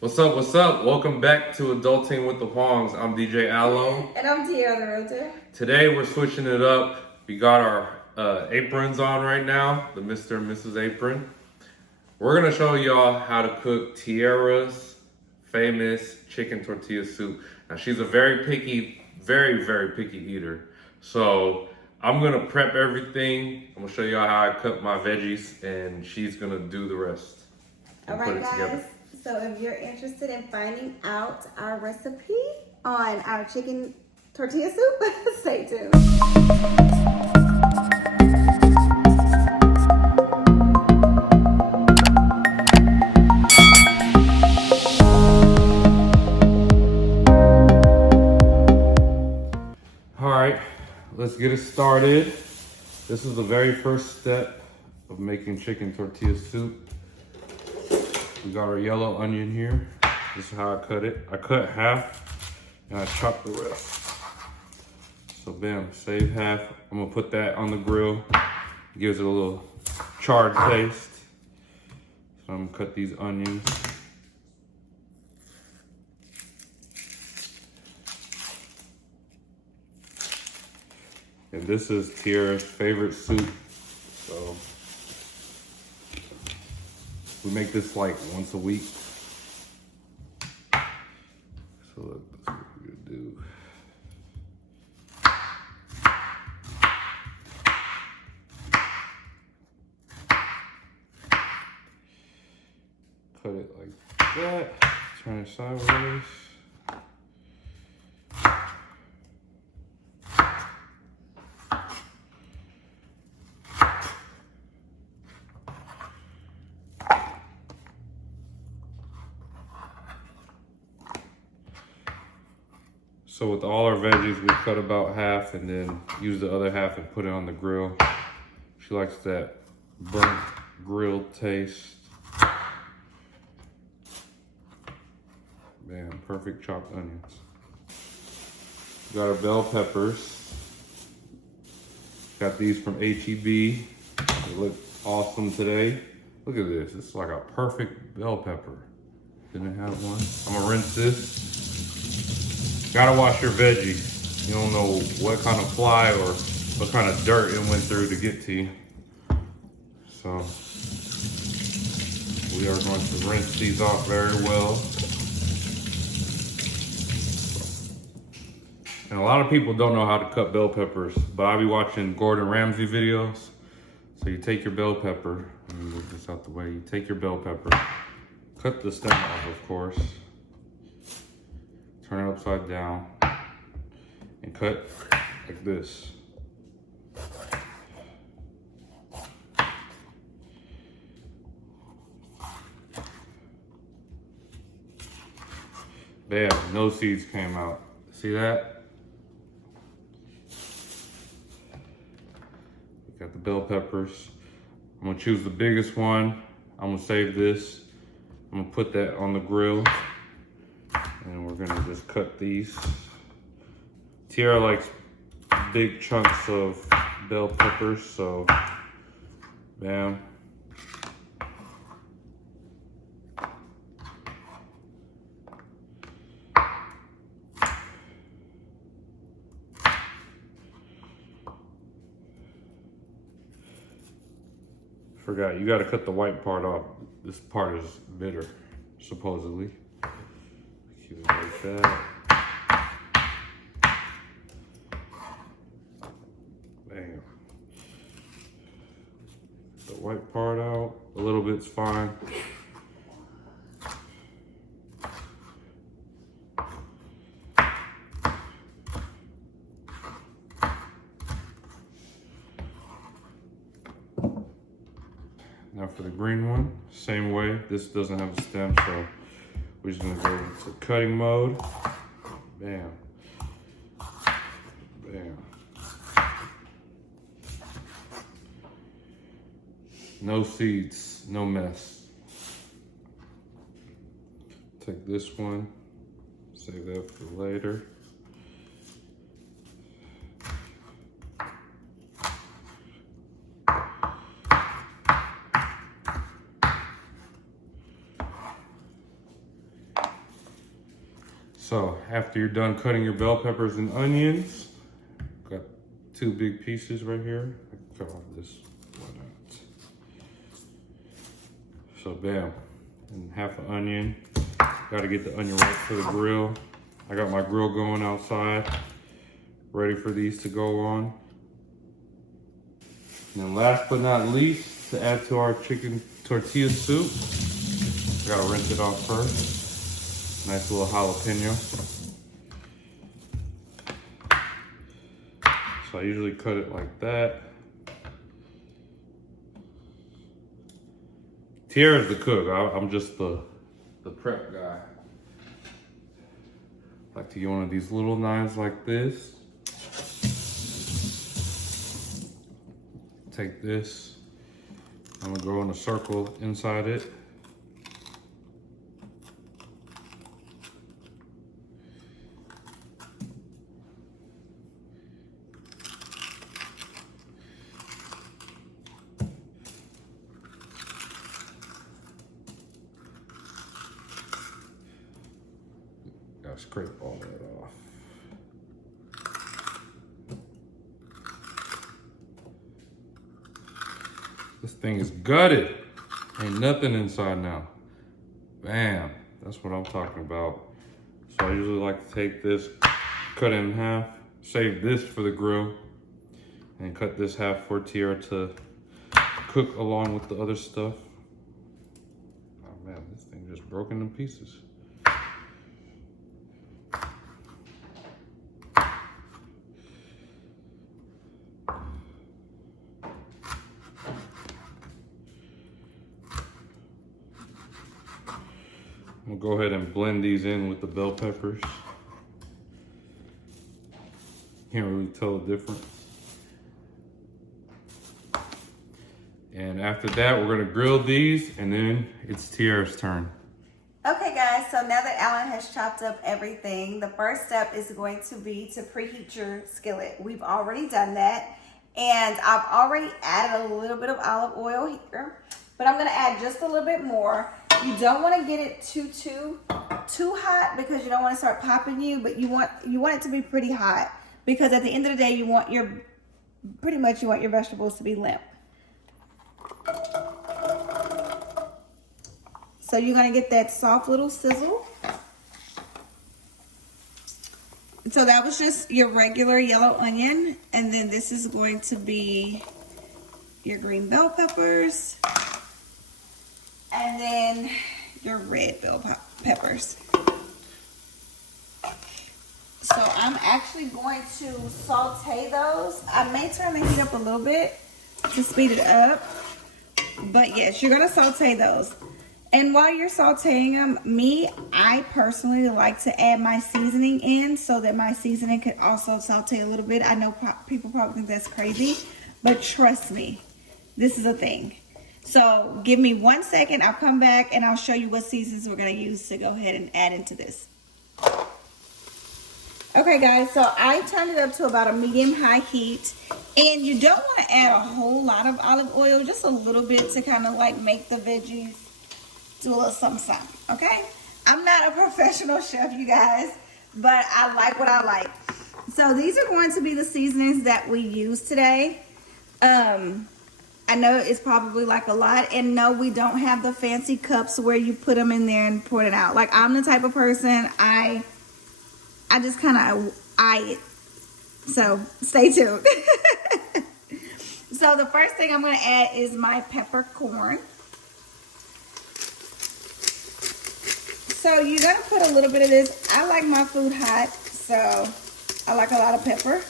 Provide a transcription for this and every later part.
What's up? What's up? Welcome back to Adulting with the Huangs. I'm DJ Aloe. And I'm Tia the Realtor. Today we're switching it up. We got our aprons on right now, the Mr. and Mrs. apron. We're gonna show y'all how to cook Tiara's famous chicken tortilla soup. Now she's a very picky eater. So I'm gonna prep everything. I'm gonna show y'all how I cut my veggies, and she's gonna do the rest. All right, guys. So if you're interested in finding out our recipe on our chicken tortilla soup, stay tuned. All right, let's get it started. This is the very first step of making chicken tortilla soup. We got our yellow onion here. This is how I cut it. I cut half and I chop the rest. So bam, save half. I'm gonna put that on the grill. Gives it a little charred taste. So I'm gonna cut these onions. And this is Tiara's favorite soup. So we make this like once a week. So look, that's what we're gonna do. Cut it like that. Turn it sideways. So with all our veggies, we cut about half and then use the other half and put it on the grill. She likes that burnt grilled taste. Man, perfect chopped onions. Got our bell peppers. Got these from H-E-B. They look awesome today. Look at this, it's like a perfect bell pepper. Didn't have one. I'm gonna rinse this. Gotta wash your veggies. You don't know what kind of fly or what kind of dirt it went through to get to you. So we are going to rinse these off very well. And a lot of people don't know how to cut bell peppers, but I'll be watching Gordon Ramsay videos. So you take your bell pepper, let me move this out the way. You take your bell pepper, cut the stem off, of course. Turn it upside down and cut like this. Bam, no seeds came out. See that? We got the bell peppers. I'm gonna choose the biggest one. I'm gonna save this. I'm gonna put that on the grill. And we're gonna just cut these. Tiara likes big chunks of bell peppers, so bam. Forgot, you gotta cut the white part off. This part is bitter, supposedly. Keep it like that. Bam. The white part out. A little bit's fine. Now for the green one, same way. This doesn't have a stem, so we're just gonna go into cutting mode. Bam. Bam. No seeds, no mess. Take this one, save that for later. So after you're done cutting your bell peppers and onions, got 2 big pieces right here. I can cut off this, why not? So bam, and half an onion. Got to get the onion right for the grill. I got my grill going outside, ready for these to go on. And then last but not least, to add to our chicken tortilla soup, I gotta rinse it off first. Nice little jalapeno. So I usually cut it like that. Tierra's the cook. I'm just the prep guy. I like to get one of these little knives like this. Take this, I'm gonna go in a circle inside it. Gotta scrape all that off. This thing is gutted. Ain't nothing inside now. Bam, that's what I'm talking about. So I usually like to take this, cut it in half, save this for the grill, and cut this half for Tierra to cook along with the other stuff. Oh man, this thing just broke into pieces. I'm gonna go ahead and blend these in with the bell peppers. Can't really tell the difference. And after that, we're gonna grill these, and then it's Tierra's turn. Okay guys, so now that Alan has chopped up everything, the first step is going to be to preheat your skillet. We've already done that, and I've already added a little bit of olive oil here, but I'm gonna add just a little bit more. You don't want to get it too hot because you don't want to start popping you, but you want it to be pretty hot because at the end of the day you want your vegetables to be limp. So you're going to get that soft little sizzle. So that was just your regular yellow onion, and then this is going to be your green bell peppers. And then your red bell peppers. So I'm actually going to saute those. I may turn the heat up a little bit to speed it up. But yes, you're going to saute those. And while you're sauteing them, I personally like to add my seasoning in so that my seasoning could also saute a little bit. I know people probably think that's crazy, but trust me, this is a thing. So give me 1 second, I'll come back and I'll show you what seasonings we're gonna use to go ahead and add into this. Okay guys, so I turned it up to about a medium-high heat, and you don't wanna add a whole lot of olive oil, just a little bit to kind of like make the veggies do a little something, okay? I'm not a professional chef, you guys, but I like what I like. So these are going to be the seasonings that we use today. I know it's probably like a lot, and no, we don't have the fancy cups where you put them in there and pour it out. Like, I'm the type of person, I just kind of eye it. So stay tuned. So the first thing I'm going to add is my peppercorn. So you're going to put a little bit of this. I like my food hot, so I like a lot of pepper.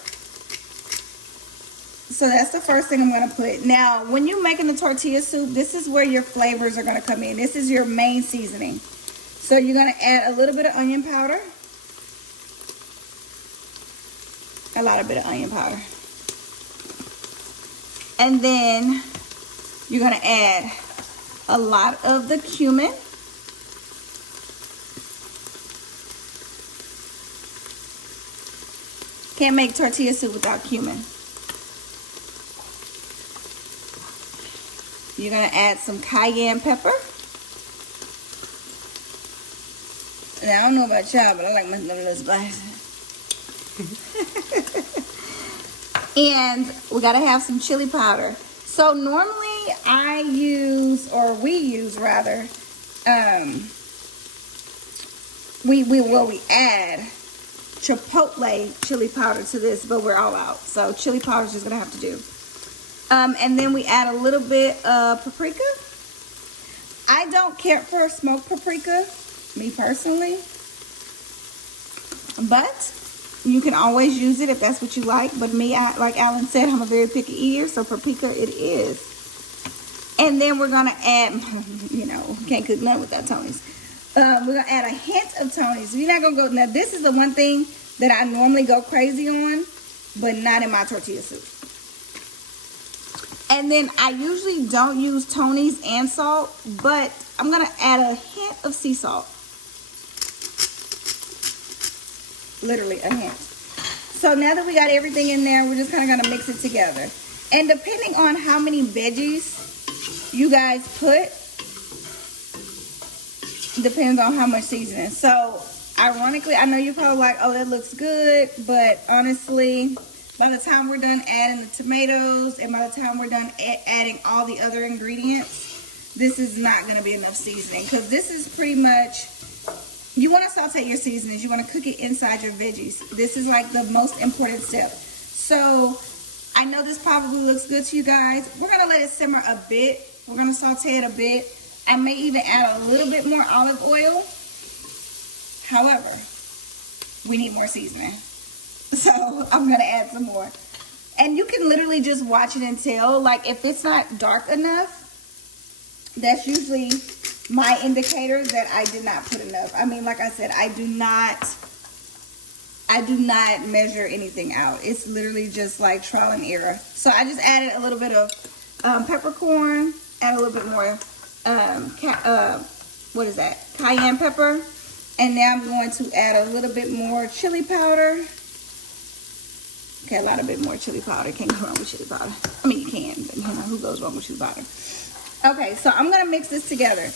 So that's the first thing I'm going to put. Now, when you're making the tortilla soup, this is where your flavors are going to come in. This is your main seasoning. So you're going to add a little bit of onion powder. A lot of bit of onion powder. And then you're going to add a lot of the cumin. Can't make tortilla soup without cumin. You're going to add some cayenne pepper. Now, I don't know about y'all, but I like my little spicy. And we gotta have some chili powder. So normally I use, or we use rather, we add chipotle chili powder to this, but we're all out. So chili powder is just gonna have to do. And then we add a little bit of paprika. I don't care for smoked paprika, me personally, but you can always use it if that's what you like. But me, like Alan said, I'm a very picky eater, so paprika it is. And then we're gonna add, you know, can't cook none without Tony's. We're gonna add a hint of Tony's. We're not gonna go, now this is the one thing that I normally go crazy on, but not in my tortilla soup. And then I usually don't use Tony's and salt, but I'm gonna add a hint of sea salt. Literally a hint. So now that we got everything in there, we're just kind of gonna mix it together. And depending on how many veggies you guys put, depends on how much seasoning. So ironically, I know you're probably like, oh, that looks good, but honestly, by the time we're done adding the tomatoes and by the time we're done adding all the other ingredients, this is not going to be enough seasoning, because this is pretty much, you want to saute your seasonings. You want to cook it inside your veggies. This is like the most important step. So I know this probably looks good to you guys. We're going to let it simmer a bit. We're going to saute it a bit. I may even add a little bit more olive oil. However, we need more seasoning. So I'm going to add some more. And you can literally just watch it and tell. Like, if it's not dark enough, that's usually my indicator that I did not put enough. I mean, like I said, I do not measure anything out. It's literally just like trial and error. So I just added a little bit of peppercorn, add a little bit more, what is that? Cayenne pepper. And now I'm going to add a little bit more chili powder. Okay, a lot of bit more chili powder. Can't go wrong with chili powder. I mean, you can, but you know, who goes wrong with chili powder? Okay, so I'm going to mix this together.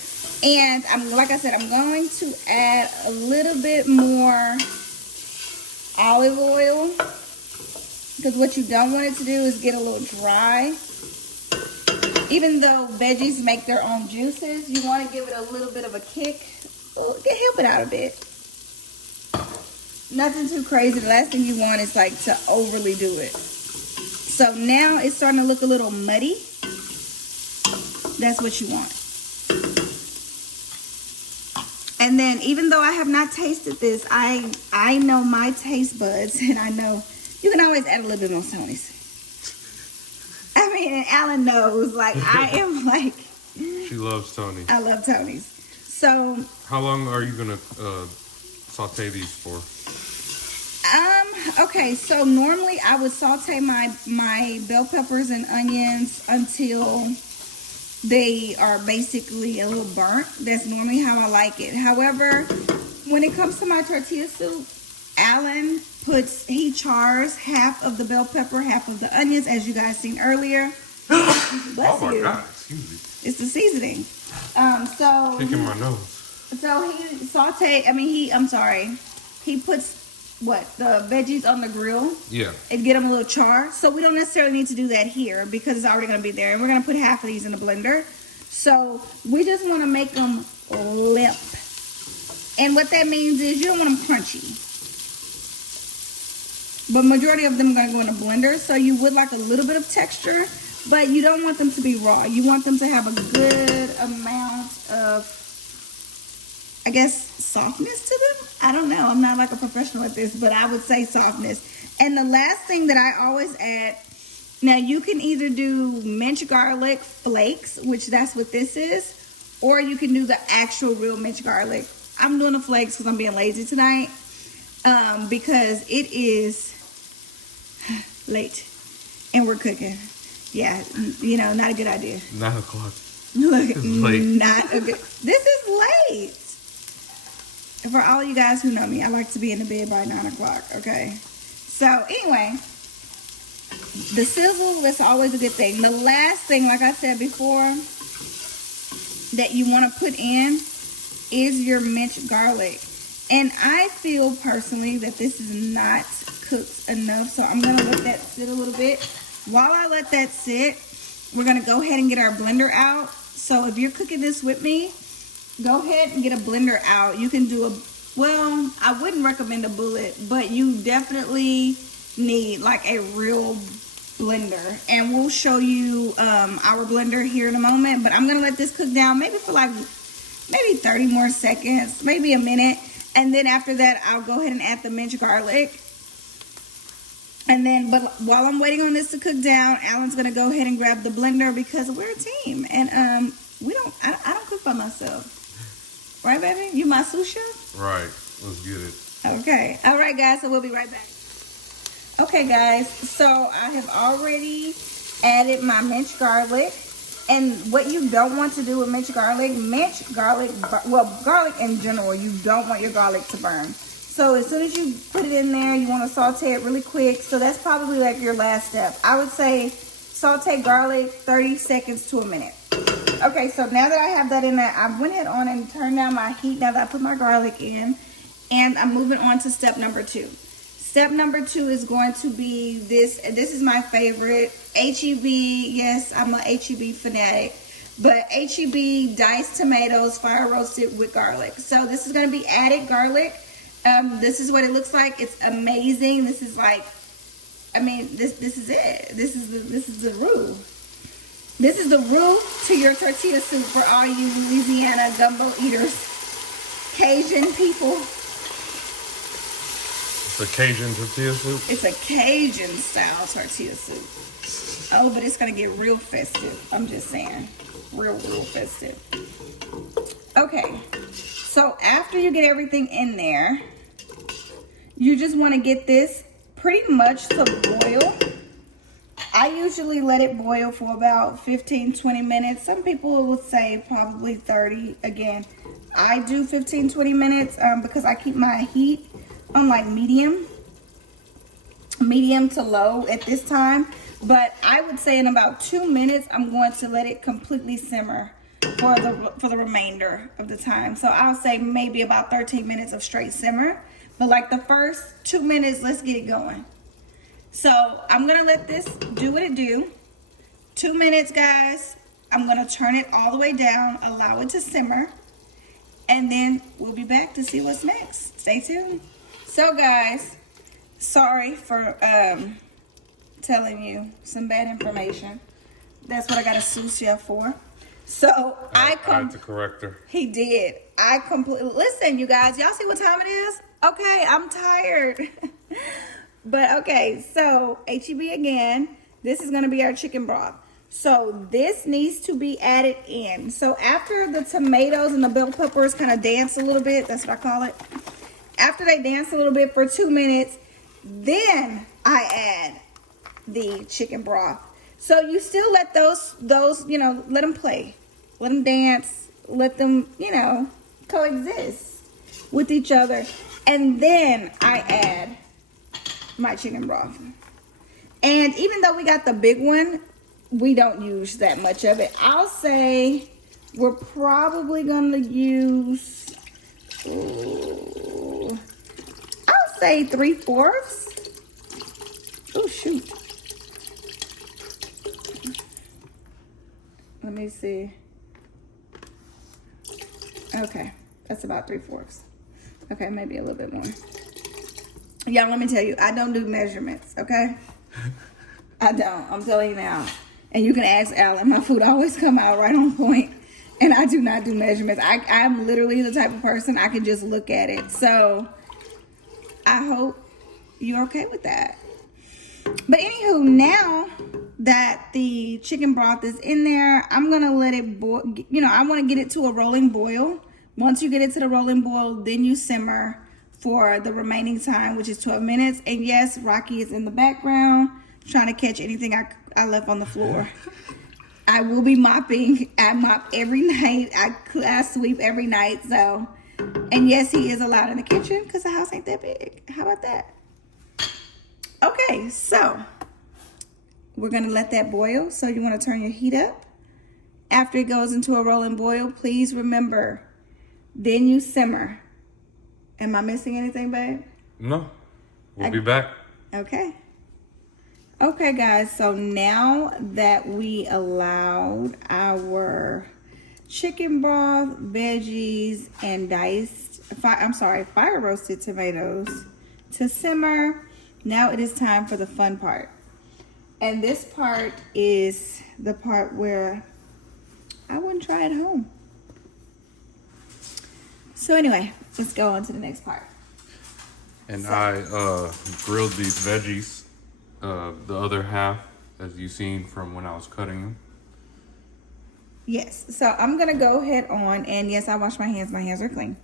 And like I said, I'm going to add a little bit more olive oil, because what you don't want it to do is get a little dry. Even though veggies make their own juices, you want to give it a little bit of a kick. Help it out a bit. Nothing too crazy. The last thing you want is like to overly do it. So now it's starting to look a little muddy. That's what you want. And then, even though I have not tasted this, I know my taste buds, and I know you can always add a little bit more Tony's. I mean, and Alan knows, like, I am like, she loves Tony. I love Tony's. So how long are you gonna saute these for? Okay, so normally I would saute my bell peppers and onions until they are basically a little burnt. That's normally how I like it. However, when it comes to my tortilla soup, Alan he chars half of the bell pepper, half of the onions, as you guys seen earlier. Bless oh my you. God, excuse me. It's the seasoning. Kicking my nose. So he puts the veggies on the grill. Yeah. And get them a little char. So we don't necessarily need to do that here because it's already going to be there. And we're going to put half of these in the blender. So we just want to make them limp. And what that means is you don't want them crunchy. But majority of them are going to go in a blender. So you would like a little bit of texture. But you don't want them to be raw. You want them to have a good amount of, I guess, softness to them. I don't know. I'm not like a professional at this, but I would say softness. And the last thing that I always add, now you can either do minced garlic flakes, which that's what this is, or you can do the actual real minced garlic. I'm doing the flakes because I'm being lazy tonight, because it is late and we're cooking. Yeah, you know, not a good idea. 9 o'clock. Look, it's late. Not a good. This is late. For all you guys who know me, I like to be in the bed by 9 o'clock. Okay. So anyway, the sizzle, that's always a good thing. The last thing, like I said before, that you want to put in is your minced garlic. And I feel personally that this is not cooked enough. So I'm gonna let that sit a little bit. While I let that sit, we're gonna go ahead and get our blender out. So if you're cooking this with me, go ahead and get a blender out. You can do well, I wouldn't recommend a bullet, but you definitely need like a real blender. And we'll show you our blender here in a moment. But I'm gonna let this cook down maybe for like maybe 30 more seconds, maybe a minute. And then after that, I'll go ahead and add the minced garlic. And then, but while I'm waiting on this to cook down, Alan's gonna go ahead and grab the blender because we're a team. And I don't cook by myself. Right, baby? You my sous chef? Right. Let's get it. Okay. All right, guys. So we'll be right back. Okay, guys. So I have already added my minced garlic. And what you don't want to do with minced garlic, well, garlic in general, you don't want your garlic to burn. So as soon as you put it in there, you want to saute it really quick. So that's probably like your last step. I would say saute garlic 30 seconds to a minute. Okay, so now that I have that in there, I went ahead on and turned down my heat now that I put my garlic in. And I'm moving on to step number 2. Step number 2 is going to be this. And this is my favorite. HEB. Yes, I'm a HEB fanatic. But HEB diced tomatoes, fire roasted with garlic. So this is going to be added garlic. This is what it looks like. It's amazing. This is like, I mean, this is it. This is the roux. This is the roux to your tortilla soup for all you Louisiana gumbo eaters, Cajun people. It's a Cajun tortilla soup? It's a Cajun style tortilla soup. Oh, but it's going to get real festive. I'm just saying. Real festive. Okay. So after you get everything in there, you just want to get this pretty much to boil. I usually let it boil for about 15-20 minutes. Some people would say probably 30. Again, I do 15-20 minutes because I keep my heat on like medium to low at this time. But I would say in about 2 minutes, I'm going to let it completely simmer for the remainder of the time. So I'll say maybe about 13 minutes of straight simmer. But like the first 2 minutes, let's get it going. So I'm going to let this do what it do. 2 minutes, guys. I'm going to turn it all the way down, allow it to simmer, and then we'll be back to see what's next. Stay tuned. So, guys, sorry for telling you some bad information. That's what I got a sous chef for. So I had to correct her. He did. I completely listen, you guys. Y'all see what time it is? Okay, I'm tired. But okay, so HEB again. This is gonna be our chicken broth. So this needs to be added in. So after the tomatoes and the bell peppers kind of dance a little bit, that's what I call it. After they dance a little bit for 2 minutes, then I add the chicken broth. So you still let those, you know, let them play. Let them dance. Let them, you know, coexist with each other. And then I add my chicken broth. And even though we got the big one, we don't use that much of it. I'll say we're probably going to use, I'll say 3/4. Oh, shoot. Let me see. Okay, that's about 3/4. Okay, maybe a little bit more. Y'all, let me tell you, I don't do measurements, okay? I don't. I'm telling you now. And you can ask Alan. My food always come out right on point. And I do not do measurements. I'm literally the type of person I can just look at it. So I hope you're okay with that. But anywho, now that the chicken broth is in there, I'm going to let it boil. You know, I want to get it to a rolling boil. Once you get it to the rolling boil, then you simmer for the remaining time, which is 12 minutes. And yes, Rocky is in the background trying to catch anything I left on the floor. I will be mopping. I mop every night. I sweep every night. So, and yes, he is allowed in the kitchen because the house ain't that big. How about that? Okay, so we're going to let that boil. So you want to turn your heat up. After it goes into a rolling boil, please remember, then you simmer. Am I missing anything, babe? No. We'll be back. Okay. Okay, guys. So now that we allowed our chicken broth, veggies, and fire roasted tomatoes to simmer, now it is time for the fun part. And this part is the part where I wouldn't try at home. So anyway, let's go on to the next part. And I grilled these veggies, the other half, as you've seen from when I was cutting them. Yes, so I'm going to go ahead on, and yes, I washed my hands. My hands are clean.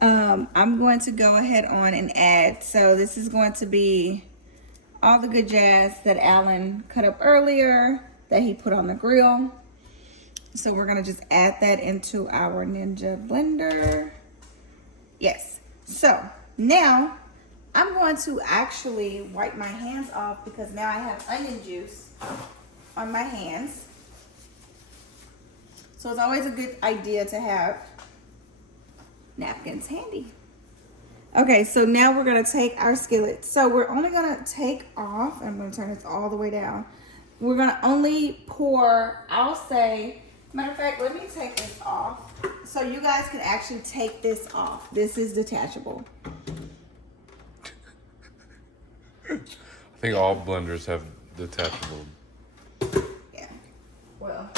I'm going to go ahead on and add, so this is going to be all the good jazz that Alan cut up earlier that he put on the grill. So we're going to just add that into our Ninja blender. Yes, so now I'm going to actually wipe my hands off because now I have onion juice on my hands. So it's always a good idea to have napkins handy. Okay, so now we're gonna take our skillet. So we're only gonna take off, I'm gonna turn this all the way down. We're gonna only pour, I'll say, matter of fact, let me take this off so you guys can actually take this off. This is detachable. I think all blenders have detachable. Yeah, well,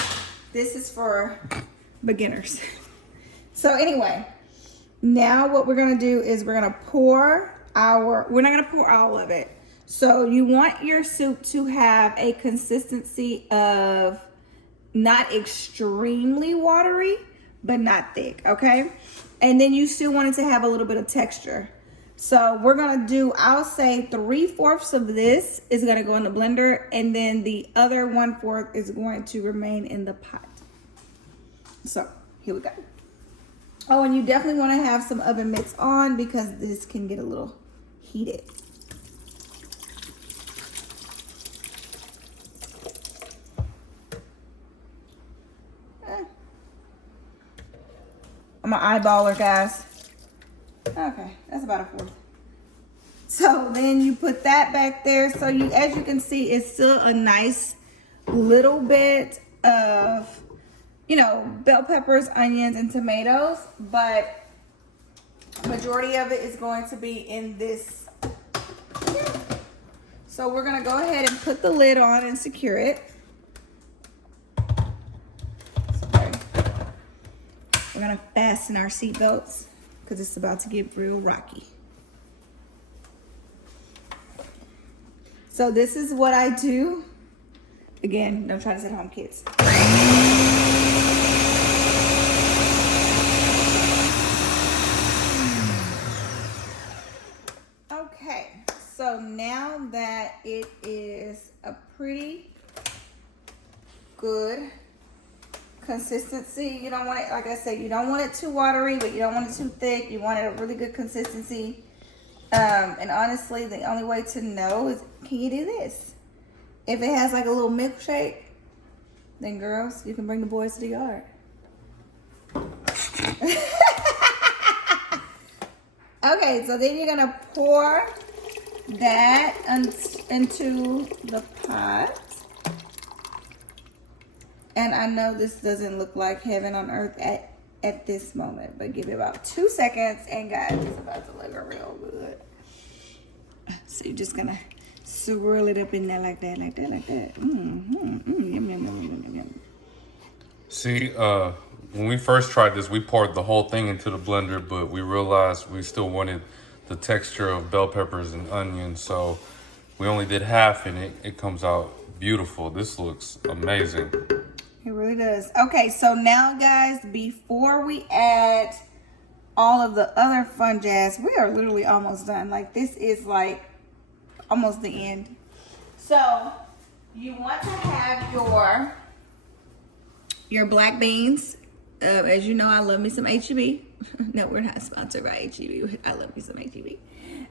this is for beginners. So anyway, now what we're gonna do is we're gonna pour we're not gonna pour all of it. So you want your soup to have a consistency of not extremely watery, but not thick, okay? And then you still want it to have a little bit of texture. So we're gonna do, I'll say 3/4 of this is gonna go in the blender, and then the other 1/4 is going to remain in the pot. So here we go. Oh, and you definitely wanna have some oven mitts on because this can get a little heated. I'm an eyeballer, guys. Okay, that's about 1/4. So then you put that back there. So you, as you can see, it's still a nice little bit of, you know, bell peppers, onions, and tomatoes, but majority of it is going to be in this here. So we're gonna go ahead and put the lid on and secure it. Sorry. We're gonna fasten our seatbelts because it's about to get real rocky. So this is what I do. Again, don't try this at home, kids. Okay, so now that it is a pretty good consistency, you don't want it, like I said, you don't want it too watery, but you don't want it too thick. You want it a really good consistency. And honestly, the only way to know is, can you do this? If it has like a little milkshake, then girls, you can bring the boys to the yard. Okay, so then you're gonna pour that into the pot. And I know this doesn't look like heaven on earth at this moment, but give it about 2 seconds, and guys, it's about to look real good. So you're just gonna swirl it up in there like that, like that, like that. Yum, yum, yum, yum, yum. See, when we first tried this, we poured the whole thing into the blender, but we realized we still wanted the texture of bell peppers and onions, so we only did half, and it comes out beautiful. This looks amazing. It really does. Okay, so now guys, before we add all of the other fun jazz, we are literally almost done. Like, this is like almost the end. So you want to have your black beans. As you know, I love me some HEB. No, we're not sponsored by HEB. I love me some HEB.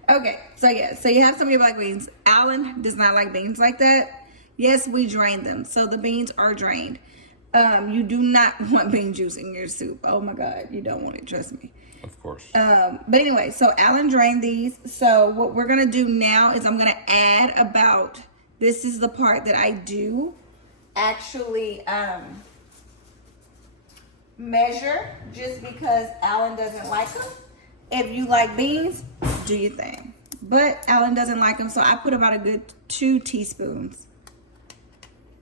Okay, so yeah, so you have some of your black beans. Alan does not like beans like that. Yes, we drain them, so the beans are drained. You do not want bean juice in your soup. Oh my God, you don't want it, trust me. Of course. But anyway, so Alan drained these. So what we're gonna do now is I'm gonna add about, this is the part that I do actually measure, just because Alan doesn't like them. If you like beans, do your thing. But Alan doesn't like them, so I put about a good 2 teaspoons.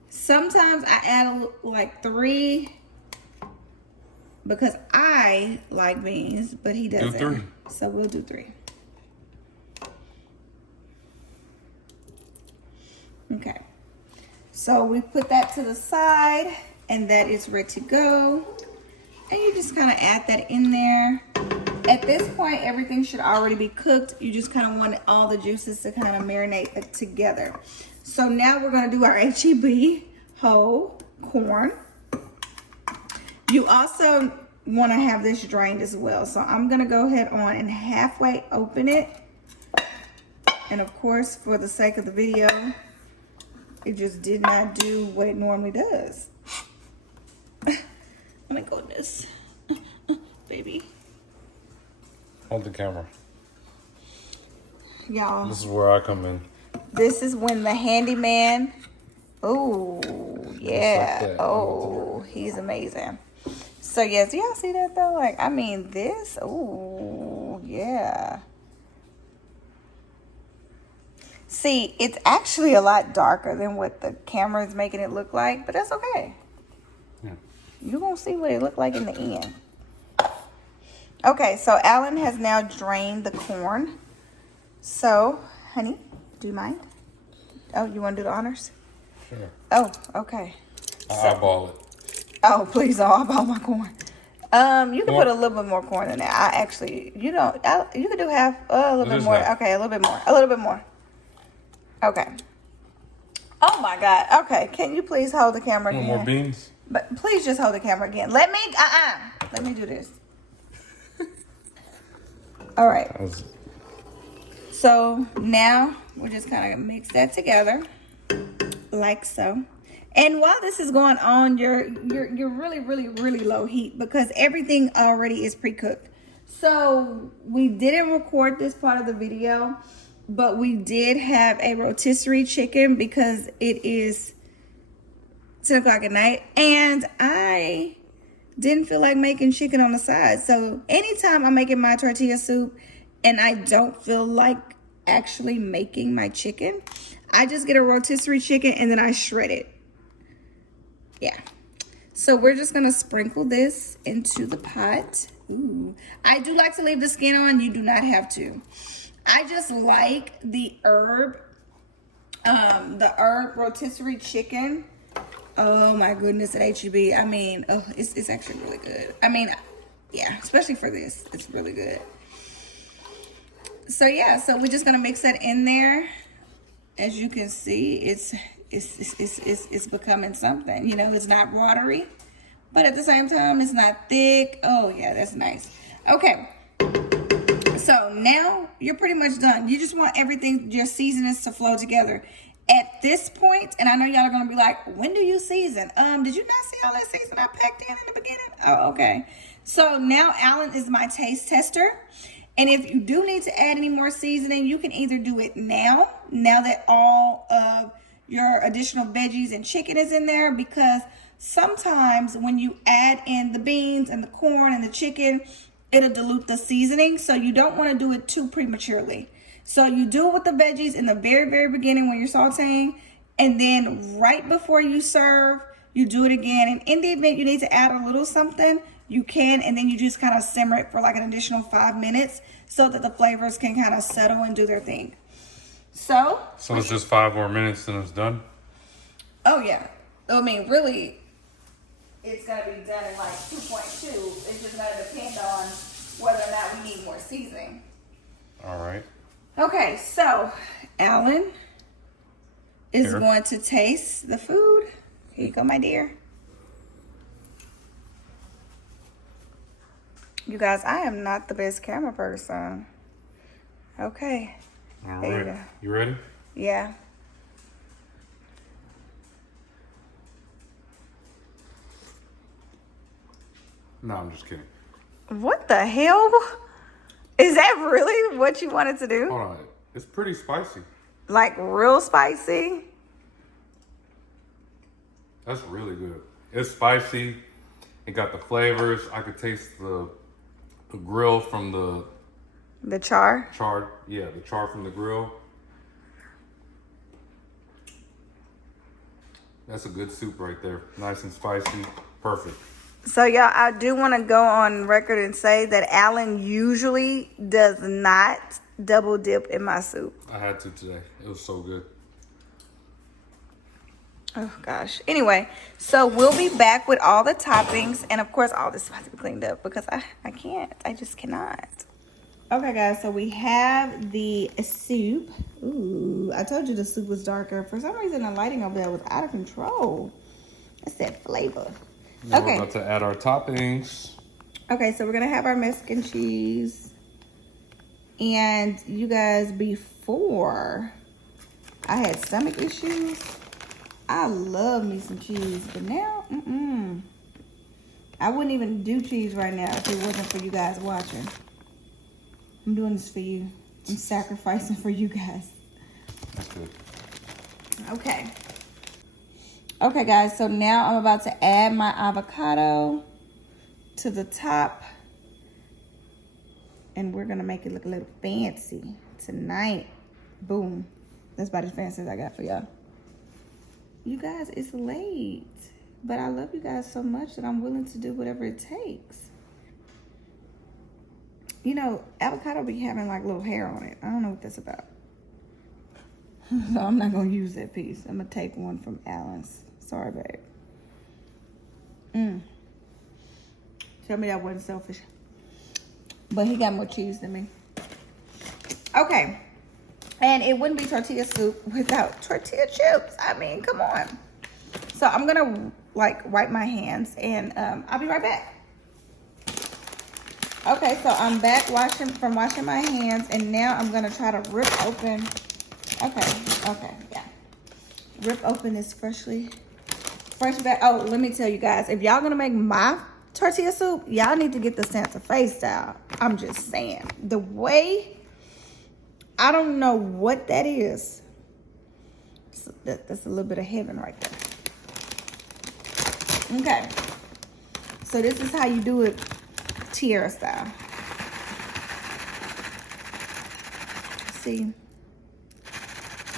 Sometimes I add like 3 because I like beans, but he doesn't. Do 3. So we'll do 3. Okay. So we put that to the side, and that is ready to go. And you just kind of add that in there. At this point, everything should already be cooked. You just kind of want all the juices to kind of marinate together. So now we're going to do our HEB whole corn. You also want to have this drained as well. So I'm going to go ahead on and halfway open it. And of course, for the sake of the video, it just did not do what it normally does. Oh my goodness. Baby. Hold the camera. Y'all. This is where I come in. This is when the handyman, oh, yeah. Like that. Oh, he's amazing. So, yes, do y'all see that, though? Like, I mean, this, oh, yeah. See, it's actually a lot darker than what the camera is making it look like, but that's okay. Yeah. You're going to see what it looked like in the end. Okay, so Alan has now drained the corn. So, honey, do you mind? Oh, you want to do the honors? Sure. Oh, okay. I eyeball it. Oh, please don't eyeball my corn. You can put a little bit more corn in there. I actually, you can do half, a little bit more. Half. Okay, a little bit more. A little bit more. Okay. Oh my God. Okay, can you please hold the camera again? More beans? But please just hold the camera again. Let me do this. All right. So now we're just kind of mix that together like so. And while this is going on, you're really, really, really low heat because everything already is pre-cooked. So we didn't record this part of the video, but we did have a rotisserie chicken because it is 10 o'clock at night. And I didn't feel like making chicken on the side. So anytime I'm making my tortilla soup and I don't feel like actually making my chicken, I just get a rotisserie chicken and then I shred it. Yeah. So we're just going to sprinkle this into the pot. Ooh. I do like to leave the skin on. You do not have to. I just like the herb rotisserie chicken. Oh my goodness, at HEB. I mean, oh, it's actually really good. I mean, yeah, especially for this, it's really good. So yeah, so we're just gonna mix that in there. As you can see, it's becoming something. You know, it's not watery, but at the same time, it's not thick. Oh yeah, that's nice. Okay. So now you're pretty much done. You just want everything, your seasonings to flow together. At this point, and I know y'all are going to be like, when do you season? Did you not see all that season I packed in the beginning? Oh, okay. So now Alan is my taste tester. And if you do need to add any more seasoning, you can either do it now that all of your additional veggies and chicken is in there, because sometimes when you add in the beans and the corn and the chicken, it'll dilute the seasoning. So you don't want to do it too prematurely. So you do it with the veggies in the very, very beginning when you're sauteing. And then right before you serve, you do it again. And in the event you need to add a little something, you can. And then you just kind of simmer it for like an additional 5 minutes so that the flavors can kind of settle and do their thing. So it's just 5 more minutes and it's done? Oh, yeah. I mean, really, it's going to be done in like 2.2. It's just going to depend on whether or not we need more seasoning. All right. Okay, so Alan is going to taste the food. Here you go, my dear. You guys, I am not the best camera person. Okay. All there right. You go. You ready? Yeah. No, I'm just kidding. What the hell? Is that really what you wanted to do? Hold on. It's pretty spicy. Like real spicy? That's really good. It's spicy. It got the flavors. I could taste the grill from The char? char. Yeah, the char from the grill. That's a good soup right there. Nice and spicy. Perfect. So y'all, I do want to go on record and say that Alan usually does not double dip in my soup. I had to today. It was so good. Oh gosh. Anyway, so we'll be back with all the toppings, and of course all this has to be cleaned up because I can't. I just cannot. Okay guys, so we have the soup. Ooh, I told you the soup was darker. For some reason the lighting over there was out of control. That's that flavor. Now Okay. we're about to add our toppings. Okay, so we're gonna have our Mexican cheese. And you guys, before I had stomach issues, I love me some cheese, but now, I wouldn't even do cheese right now if it wasn't for you guys watching. I'm doing this for you. I'm sacrificing for you guys. That's good. Okay. Okay, guys, so now I'm about to add my avocado to the top. And we're going to make it look a little fancy tonight. Boom. That's about as fancy as I got for y'all. You guys, it's late. But I love you guys so much that I'm willing to do whatever it takes. You know, avocado be having like little hair on it. I don't know what that's about. So I'm not going to use that piece. I'm going to take one from Alan's. Sorry, babe. Tell me that wasn't selfish. But he got more cheese than me. Okay. And it wouldn't be tortilla soup without tortilla chips. I mean, come on. So I'm going to like wipe my hands and I'll be right back. Okay, so I'm back from washing my hands, and now I'm going to try to rip open. Okay, yeah. Rip open this fresh bag. Oh, let me tell you guys, if y'all going to make my tortilla soup, y'all need to get the Santa Fe style. I'm just saying. The way, I don't know what that is. So that's a little bit of heaven right there. Okay. So this is how you do it Tierra style. See?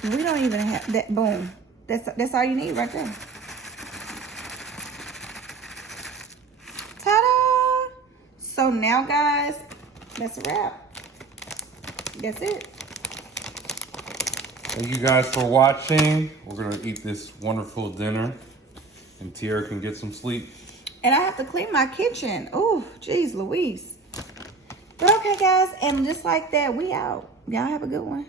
We don't even have that. Boom. That's all you need right there. Ta-da! So now, guys, that's a wrap. That's it. Thank you guys for watching. We're going to eat this wonderful dinner, and Tierra can get some sleep. And I have to clean my kitchen. Oh, geez, Louise. But okay, guys, and just like that, we out. Y'all have a good one.